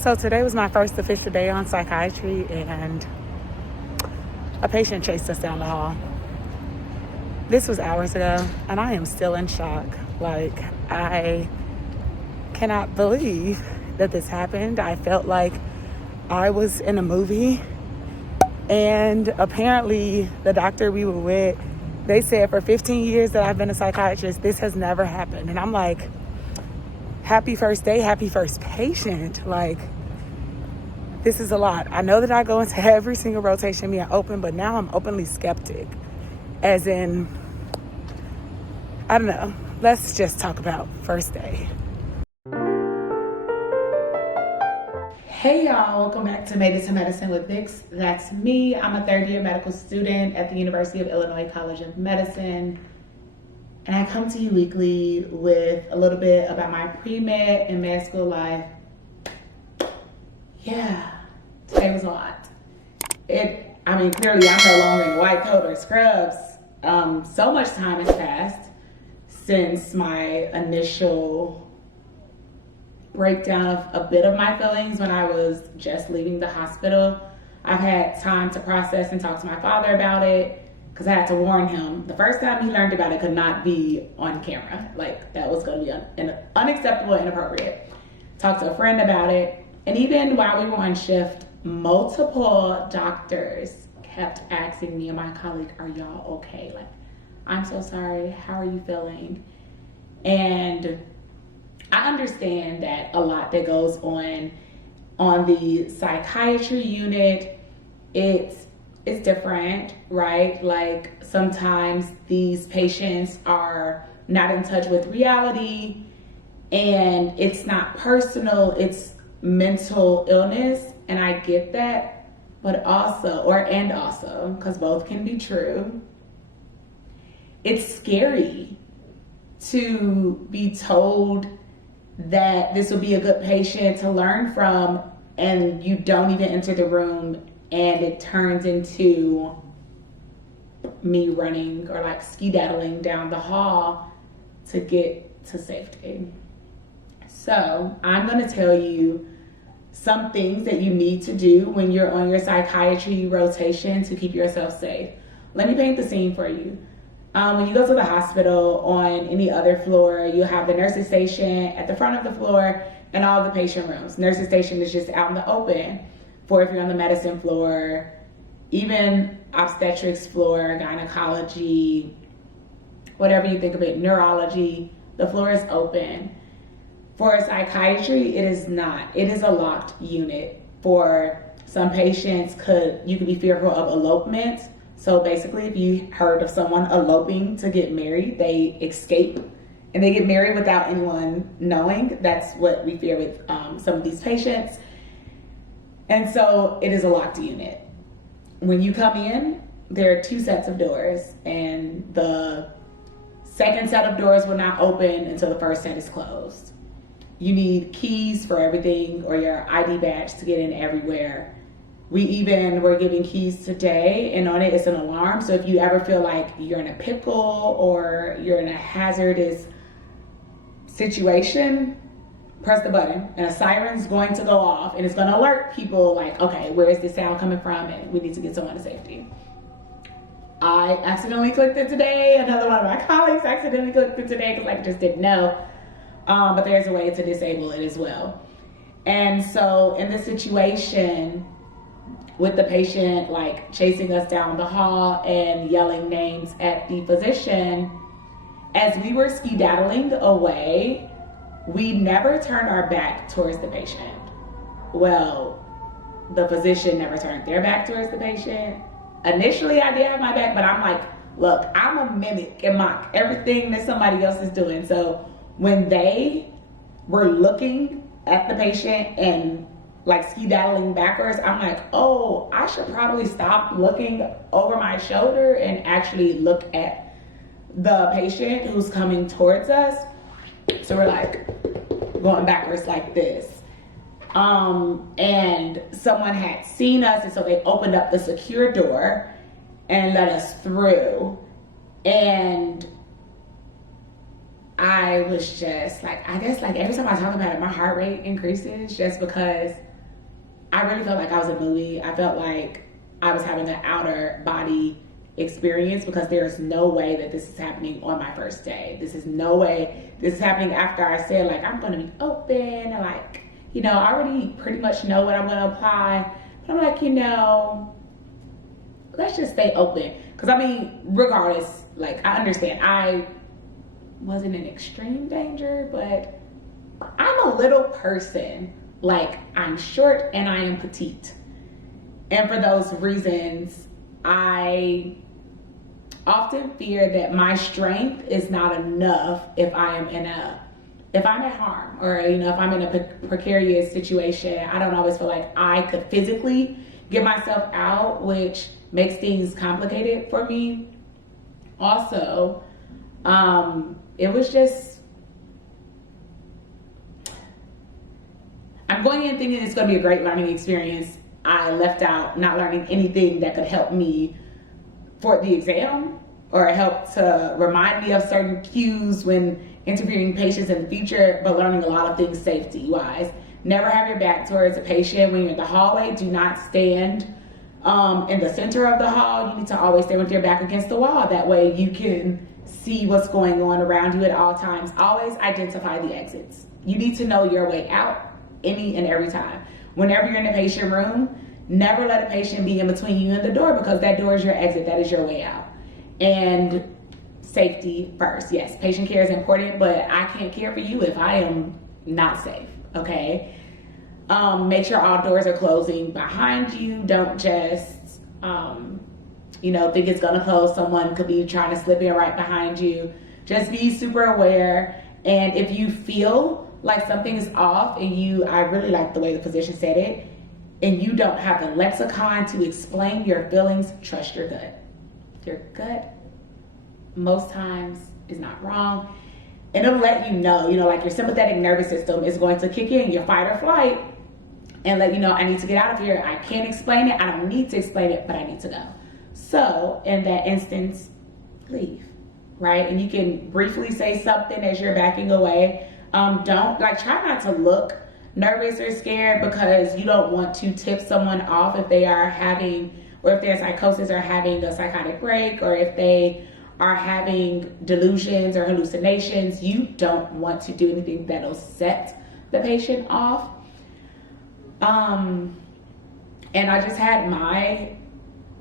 So today was my first official day on psychiatry, and a patient chased us down the hall. This was hours ago, and I am still in shock. Like, I cannot believe that this happened. I felt like I was in a movie, and apparently the doctor we were with, they said for 15 years that I've been a psychiatrist, this has never happened. And I'm like, happy first day, happy first patient. Like, this is a lot. I know that I go into every single rotation being open, but now I'm openly skeptic. As in, I don't know. Let's just talk about first day. Hey y'all, welcome back to Madeittomedicine with Vix. That's me. I'm a third-year medical student at the University of Illinois College of Medicine. And I come to you weekly with a little bit about my pre-med and med school life. Yeah, today was a lot. Clearly I'm no longer in white coat or scrubs. So much time has passed since my initial breakdown of a bit of my feelings when I was just leaving the hospital. I've had time to process and talk to my father about it, because I had to warn him. The first time he learned about it could not be on camera. Like, that was going to be unacceptable and inappropriate. Talked to a friend about it. And even while we were on shift, multiple doctors kept asking me and my colleague, are y'all okay? Like, I'm so sorry. How are you feeling? And I understand that a lot that goes on the psychiatry unit, it's different, right? Like, sometimes these patients are not in touch with reality, and it's not personal, it's mental illness, and I get that, but also, because both can be true, it's scary to be told that this will be a good patient to learn from, and you don't even enter the room, and it turns into me running or like skedaddling down the hall to get to safety. So I'm going to tell you some things that you need to do when you're on your psychiatry rotation to keep yourself safe. Let me paint the scene for you. When you go to the hospital on any other floor, you have the nurses station at the front of the floor and all the patient rooms. Nurses station is just out in the open for if you're on the medicine floor, even obstetrics floor, gynecology, whatever you think of it, neurology, the floor is open. For psychiatry, it is not. It is a locked unit. For some patients, you could be fearful of elopement. So basically, if you heard of someone eloping to get married, they escape and they get married without anyone knowing. That's what we fear with some of these patients. And so it is a locked unit. When you come in, there are two sets of doors, and the second set of doors will not open until the first set is closed. You need keys for everything, or your ID badge to get in everywhere. We even were giving keys today, and on it is an alarm. So if you ever feel like you're in a pickle or you're in a hazardous situation, press the button and a siren's going to go off, and it's going to alert people like, okay, where is this sound coming from, and we need to get someone to safety. I accidentally clicked it today. Another one of my colleagues accidentally clicked it today because I just didn't know. But there's a way to disable it as well. And so in this situation, with the patient like chasing us down the hall and yelling names at the physician, as we were skedaddling away, we never turned our back towards the patient. Well, the physician never turned their back towards the patient. Initially, I did have my back, but I'm like, look, I'm a mimic and mock everything that somebody else is doing. So when they were looking at the patient and like skedaddling backwards, I'm like, oh, I should probably stop looking over my shoulder and actually look at the patient who's coming towards us. So we're like going backwards like this. And someone had seen us, and so they opened up the secure door and let us through. And I was just like, I guess like every time I talk about it, my heart rate increases just because I really felt like I was in a movie. I felt like I was having an outer body experience, because there is no way that this is happening on my first day. This is no way this is happening after I said, like, I'm going to be open and, like, you know, I already pretty much know what I'm going to apply. But I'm like, you know, let's just stay open. Because, I mean, regardless, like, I understand I wasn't in extreme danger, but I'm a little person. Like, I'm short and I am petite. And for those reasons, I often fear that my strength is not enough if I'm at harm, or, you know, if I'm in a precarious situation. I don't always feel like I could physically get myself out, which makes things complicated for me. Also, it was just, I'm going in thinking it's going to be a great learning experience. I left out not learning anything that could help me for the exam, or help to remind me of certain cues when interviewing patients in the future, but learning a lot of things safety wise. Never have your back towards a patient when you're in the hallway. Do not stand in the center of the hall. You need to always stand with your back against the wall. That way you can see what's going on around you at all times. Always identify the exits. You need to know your way out any and every time. Whenever you're in a patient room, never let a patient be in between you and the door, because that door is your exit. That is your way out. And safety first. Yes, patient care is important, but I can't care for you if I am not safe, okay? Make sure all doors are closing behind you. Don't just, you know, think it's gonna close. Someone could be trying to slip in right behind you. Just be super aware. And if you feel like something is off and I really like the way the physician said it, and you don't have the lexicon to explain your feelings, trust your gut. Your gut, most times, is not wrong. And it'll let you know, like your sympathetic nervous system is going to kick in, your fight or flight, and let you know, I need to get out of here. I can't explain it. I don't need to explain it, but I need to go. So in that instance, leave, right? And you can briefly say something as you're backing away. Try not to look nervous or scared, because you don't want to tip someone off if they are having, or if they're psychosis or having a psychotic break, or if they are having delusions or hallucinations. You don't want to do anything that'll set the patient off. And I just had my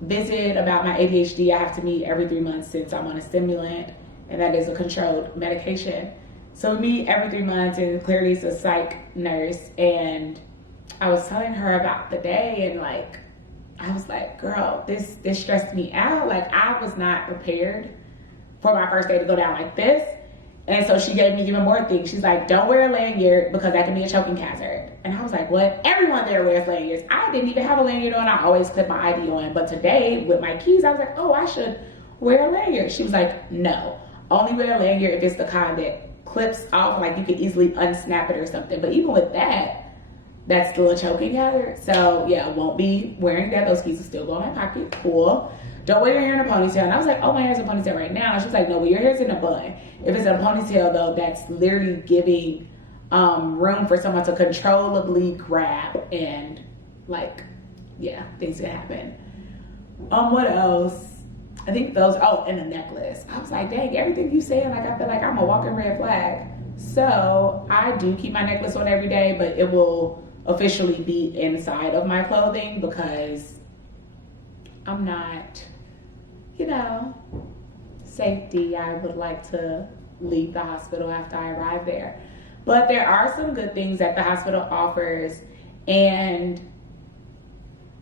visit about my ADHD. I have to meet every 3 months since I'm on a stimulant, and that is a controlled medication. So we meet every 3 months, and clearly it's a psych nurse. And I was telling her about the day, and I was like, girl, this stressed me out. Like, I was not prepared for my first day to go down like this. And so she gave me even more things. She's like, don't wear a lanyard, because that can be a choking hazard. And I was like, what? Everyone there wears lanyards. I didn't even have a lanyard on. I always clip my ID on. But today, with my keys, I was like, oh, I should wear a lanyard. She was like, no. Only wear a lanyard if it's the kind that clips off, like you could easily unsnap it or something. But even with that, that's still a choking hazard. So yeah, I won't be wearing that. Those keys will still go in my pocket. Cool. Don't wear your hair in a ponytail. And I was like, oh, my hair's in a ponytail right now. And she was like, no, well, your hair's in a bun. If it's in a ponytail, though, that's literally giving room for someone to controllably grab, and things can happen. What else? I think those, and a necklace. I was like, dang, everything you said, I feel like I'm a walking red flag. So I do keep my necklace on every day, but it will officially be inside of my clothing, because I'm not, safety. I would like to leave the hospital after I arrive there. But there are some good things that the hospital offers, and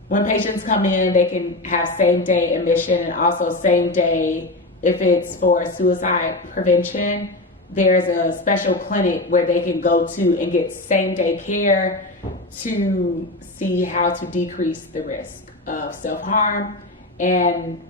when patients come in, they can have same-day admission, and also same-day, if it's for suicide prevention, there's a special clinic where they can go to and get same-day care to see how to decrease the risk of self-harm. And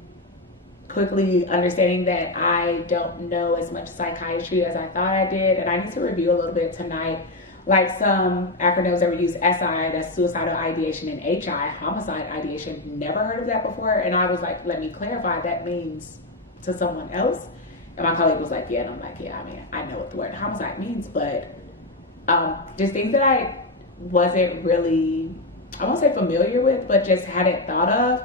quickly understanding that I don't know as much psychiatry as I thought I did, and I need to review a little bit tonight. Like some acronyms that we use, SI, that's suicidal ideation, and HI, homicide ideation. Never heard of that before. And I was like, let me clarify, that means to someone else. And my colleague was like, yeah. And I'm like, yeah, I know what the word homicide means, but just things that I wasn't really I won't say familiar with, but just hadn't thought of.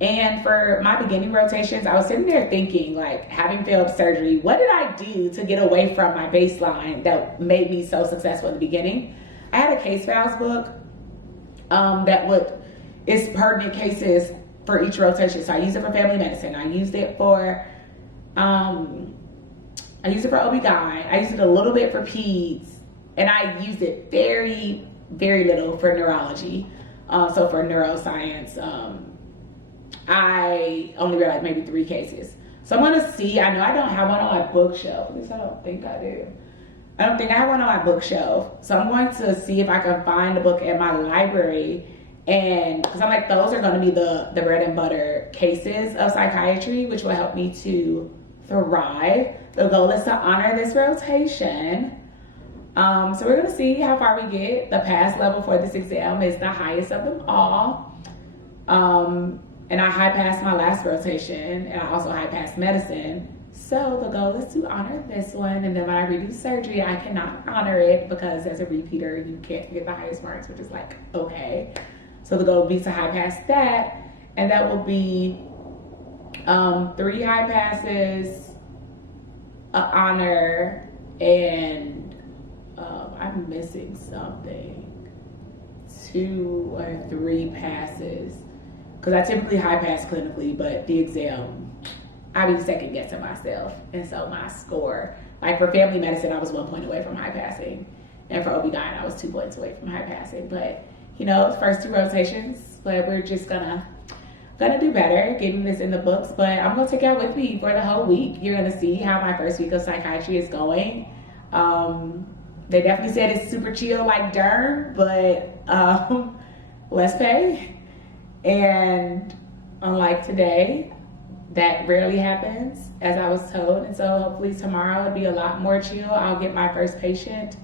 And for my beginning rotations, I was sitting there thinking, like, having failed surgery, what did I do to get away from my baseline that made me so successful in the beginning? I had a case files book is pertinent cases for each rotation. So I used it for family medicine. I used it for OB-GYN. I used it a little bit for peds, and I used it very, very little for neurology. So for neuroscience, I only read like maybe 3 cases. So I'm gonna see, I know I don't have one on my bookshelf. At least I don't think I do. I don't think I have one on my bookshelf. So I'm going to see if I can find a book in my library, and because I'm like, those are gonna be the bread and butter cases of psychiatry, which will help me to thrive. The goal is to honor this rotation. So we're gonna see how far we get. The pass level for this exam is the highest of them all. And I high passed my last rotation, and I also high passed medicine. So the goal is to honor this one, and then when I redo surgery, I cannot honor it because as a repeater, you can't get the highest marks, which is like, okay. So the goal will be to high pass that, and that will be 3 high passes, an honor, and I'm missing something, 2 or 3 passes. Because I typically high pass clinically, but the exam, I be second guessing myself. And so my score, like for family medicine, I was 1 point away from high passing. And for OB-GYN, I was 2 points away from high passing. But, you know, first 2 rotations, but we're just gonna do better getting this in the books. But I'm gonna take y'all with me for the whole week. You're gonna see how my first week of psychiatry is going. They definitely said it's super chill like derm, but less pay. And unlike today, that rarely happens, as I was told. And so hopefully tomorrow it'll be a lot more chill. I'll get my first patient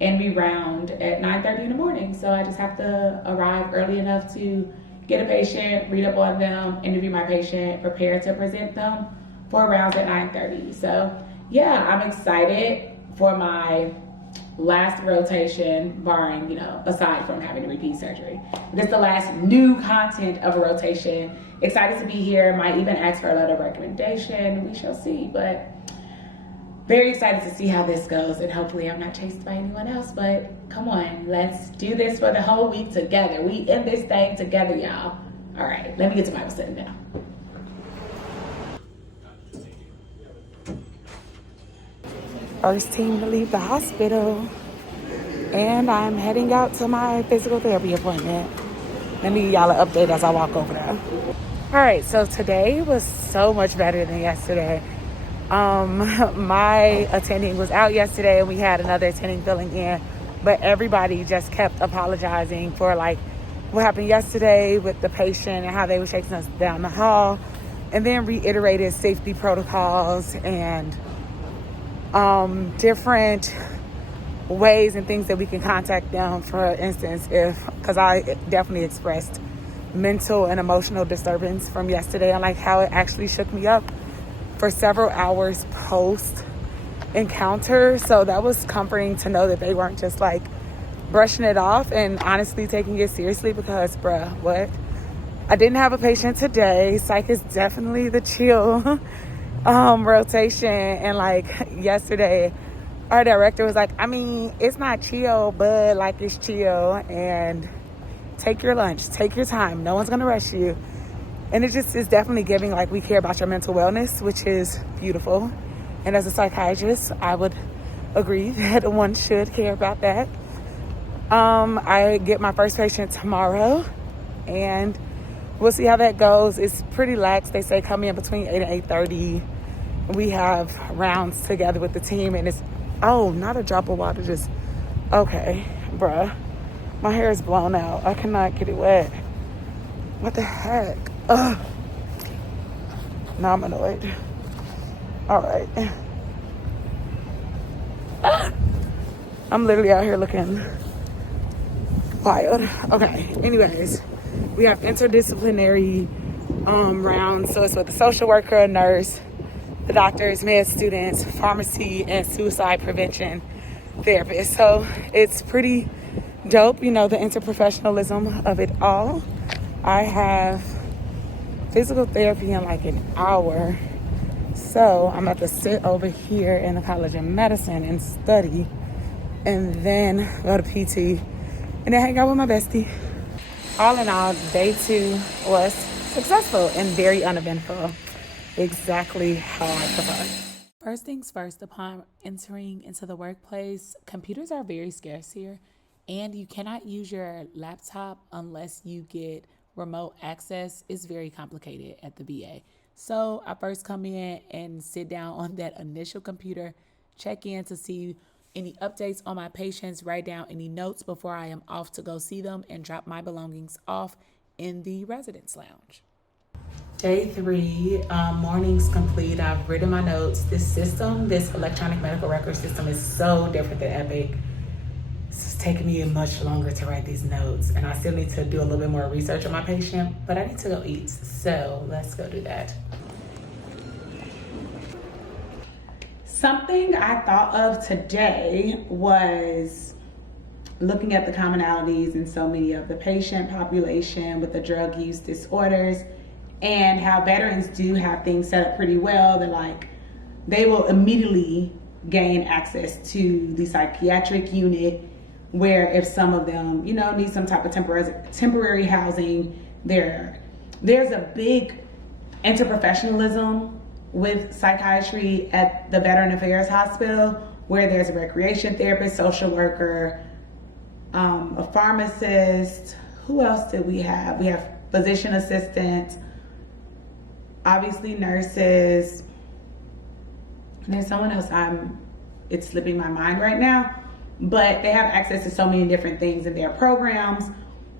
and be round at 9:30 in the morning. So I just have to arrive early enough to get a patient, read up on them, interview my patient, prepare to present them for rounds at 9:30. So yeah, I'm excited for my last rotation, barring, you know, aside from having to repeat surgery. This is the last new content of a rotation. Excited to be here. Might even ask for a letter of recommendation. We shall see, but very excited to see how this goes, and hopefully I'm not chased by anyone else. But come on, let's do this for the whole week together. We in this thing together, y'all. All right, let me get to Bible study now. First team to leave the hospital, and I'm heading out to my physical therapy appointment. Let me give y'all an update as I walk over there. All right, so today was so much better than yesterday. My attending was out yesterday, and we had another attending filling in, but everybody just kept apologizing for like what happened yesterday with the patient and how they were chasing us down the hall, and then reiterated safety protocols and different ways and things that we can contact them. For instance, because I definitely expressed mental and emotional disturbance from yesterday, and like how it actually shook me up for several hours post encounter. So that was comforting to know that they weren't just like brushing it off and honestly taking it seriously, because bruh, what? I didn't have a patient today. Psych is definitely the chill rotation, and like yesterday our director was like, I mean, it's not chill, but like it's chill, and take your lunch, take your time, no one's gonna rush you. And it just is definitely giving like we care about your mental wellness, which is beautiful. And as a psychiatrist, I would agree that one should care about that. I get my first patient tomorrow, and we'll see how that goes. It's pretty lax. They say come in between 8 and 8:30. We have rounds together with the team, and it's, oh, not a drop of water, just, okay, bruh. My hair is blown out. I cannot get it wet. What the heck? Ugh. Now I'm annoyed. All right. I'm literally out here looking wild. Okay, anyways, we have interdisciplinary rounds. So it's with the social worker, a nurse, the doctors, med students, pharmacy, and suicide prevention therapists. So it's pretty dope, you know, the interprofessionalism of it all. I have physical therapy in like an hour. So I'm about to sit over here in the College of Medicine and study, and then go to PT, and then hang out with my bestie. All in all, day 2 was successful and very uneventful. Exactly how I prefer. First things first, upon entering into the workplace, computers are very scarce here, and you cannot use your laptop unless you get remote access. It's very complicated at the VA. So I first come in and sit down on that initial computer, check in to see any updates on my patients, write down any notes before I am off to go see them, and drop my belongings off in the residence lounge. Day 3, mornings complete. I've written my notes. This electronic medical record system is so different than Epic. It's taking me much longer to write these notes, and I still need to do a little bit more research on my patient, but I need to go eat, so let's go do that. Something I thought of today was looking at the commonalities in so many of the patient population with the drug use disorders, and how veterans do have things set up pretty well. They're like, they will immediately gain access to the psychiatric unit, where if some of them, you know, need some type of temporary housing, there's a big interprofessionalism with psychiatry at the Veteran Affairs Hospital, where there's a recreation therapist, social worker, a pharmacist. Who else did we have? We have physician assistants, obviously nurses. And there's someone else, it's slipping my mind right now, but they have access to so many different things in their programs,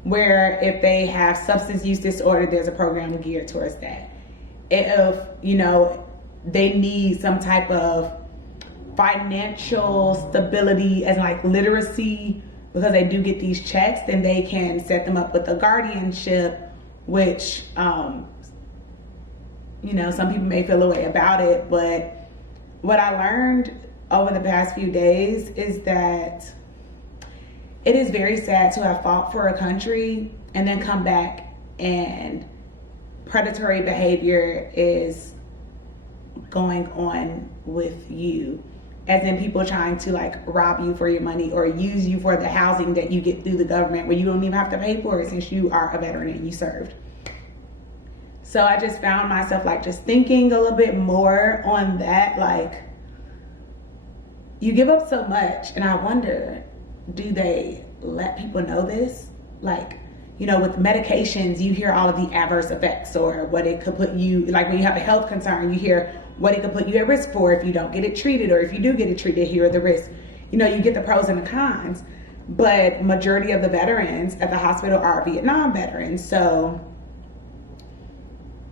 where if they have substance use disorder, there's a program geared towards that. If, you know, they need some type of financial stability as like literacy, because they do get these checks, then they can set them up with a guardianship, which, you know, some people may feel a way about it, but what I learned over the past few days is that it is very sad to have fought for a country and then come back and predatory behavior is going on with you, as in people trying to like rob you for your money or use you for the housing that you get through the government, where you don't even have to pay for it since you are a veteran and you served. So I just found myself like just thinking a little bit more on that, like, you give up so much, and I wonder, do they let people know this? Like, you know, with medications, you hear all of the adverse effects, or what it could put you, like when you have a health concern, you hear what it could put you at risk for if you don't get it treated, or if you do get it treated, here are the risks. You know, you get the pros and the cons, but majority of the veterans at the hospital are Vietnam veterans, so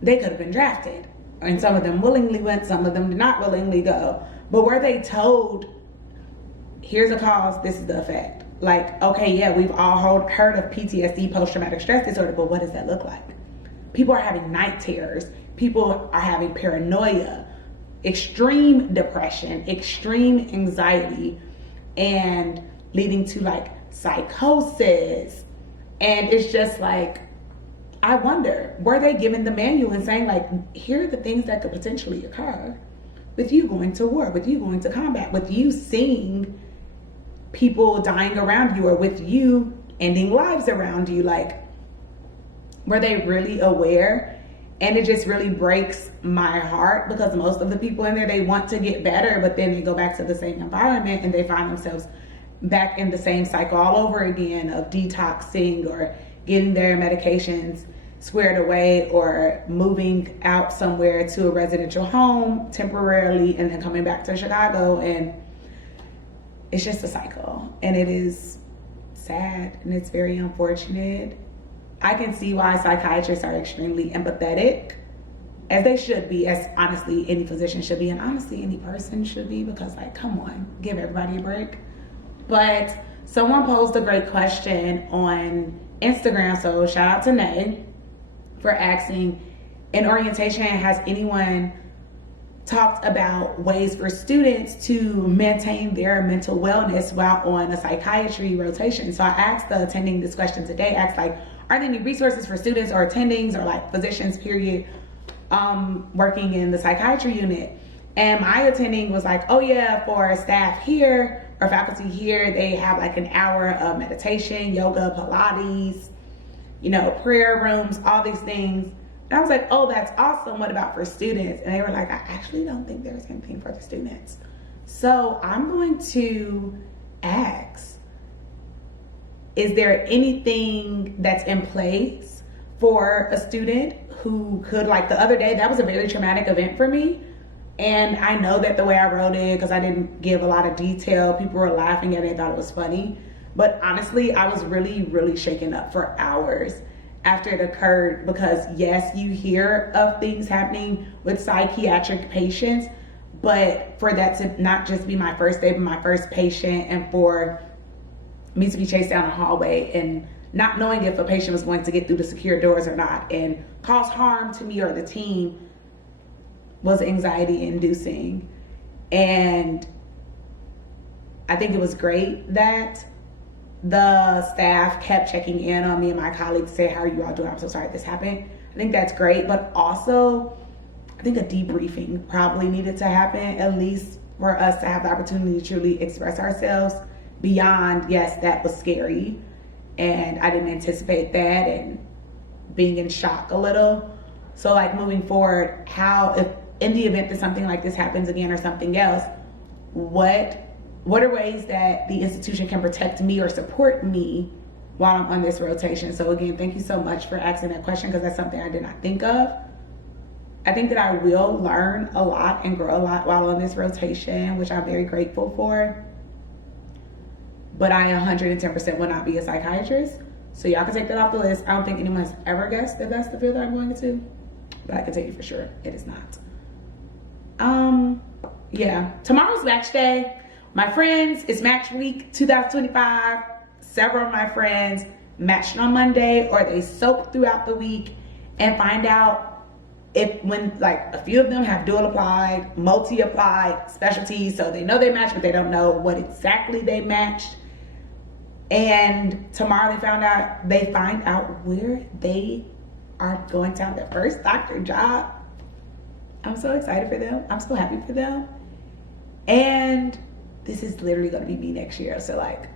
they could have been drafted. And some of them willingly went, some of them did not willingly go. But were they told, here's a cause, this is the effect? Like, okay, yeah, we've all heard of PTSD, post-traumatic stress disorder, but what does that look like? People are having night terrors. People are having paranoia, extreme depression, extreme anxiety, and leading to like psychosis. And it's just like, I wonder, were they given the manual and saying like, here are the things that could potentially occur with you going to war, with you going to combat, with you seeing people dying around you, or with you ending lives around you? Like, were they really aware? And it just really breaks my heart, because most of the people in there, they want to get better, but then they go back to the same environment and they find themselves back in the same cycle all over again of detoxing, or getting their medications squared away, or moving out somewhere to a residential home temporarily and then coming back to Chicago. And it's just a cycle, and it is sad, and it's very unfortunate. I can see why psychiatrists are extremely empathetic, as they should be, as honestly any physician should be, and honestly any person should be, because like, come on, give everybody a break. But someone posed a great question on Instagram, so shout out to Nay for asking, in orientation, has anyone talked about ways for students to maintain their mental wellness while on a psychiatry rotation. So I asked the attending this question today, asked like, are there any resources for students or attendings or like physicians period working in the psychiatry unit? And my attending was like, oh yeah, for staff here or faculty here, they have like an hour of meditation, yoga, Pilates, you know, prayer rooms, all these things. And I was like, oh, that's awesome. What about for students? And they were like, I actually don't think there's anything for the students. So I'm going to ask, is there anything that's in place for a student who could, like the other day, that was a very traumatic event for me. And I know that the way I wrote it, because I didn't give a lot of detail, people were laughing at it and thought it was funny. But honestly, I was really, really shaken up for hours after it occurred, because yes, you hear of things happening with psychiatric patients, but for that to not just be my first day, but my first patient, and for me to be chased down the hallway and not knowing if a patient was going to get through the secure doors or not and cause harm to me or the team, was anxiety inducing. And I think it was great that the staff kept checking in on me and my colleagues to say, how are you all doing? I'm so sorry this happened. I think that's great, but also I think a debriefing probably needed to happen, at least for us to have the opportunity to truly express ourselves beyond, yes, that was scary and I didn't anticipate that, and being in shock a little. So like moving forward, how, if in the event that something like this happens again or something else, what are ways that the institution can protect me or support me while I'm on this rotation? So again, thank you so much for asking that question, because that's something I did not think of. I think that I will learn a lot and grow a lot while on this rotation, which I'm very grateful for. But I 110% will not be a psychiatrist. So y'all can take that off the list. I don't think anyone's ever guessed that that's the field that I'm going into, but I can tell you for sure it is not. Yeah, tomorrow's match day. My friends, it's match week 2025. Several of my friends matched on Monday, or they soaked throughout the week, and find out if, when like a few of them have dual applied, multi applied specialties, so they know they matched, but they don't know what exactly they matched. And tomorrow they find out where they are going to have their first doctor job. I'm so excited for them. I'm so happy for them. And this is literally going to be me next year. So like,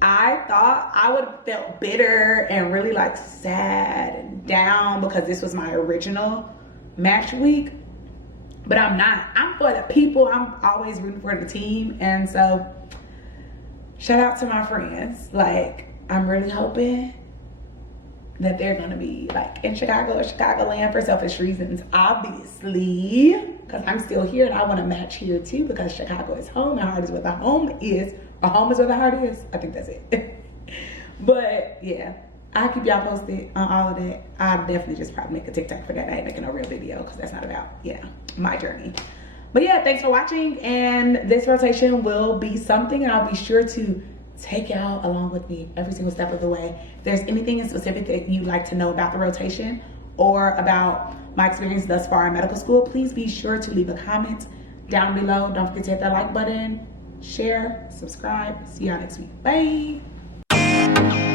I thought I would have felt bitter and really like sad and down because this was my original match week, but I'm not. I'm for the people. I'm always rooting for the team. And so shout out to my friends. Like, I'm really hoping that they're going to be like in Chicago or Chicagoland for selfish reasons, obviously, because I'm still here and I want to match here too, because Chicago is home and heart is where the home is, or home is where the heart is. I think that's it. But yeah, I'll keep y'all posted on all of that. I'll definitely just probably make a TikTok for that. I ain't making a real video because that's not about, my journey. But yeah, thanks for watching. And this rotation will be something, and I'll be sure to take y'all along with me every single step of the way. If there's anything in specific that you'd like to know about the rotation or about my experience thus far in medical school, please be sure to leave a comment down below. Don't forget to hit that like button, share, subscribe. See y'all next week. Bye.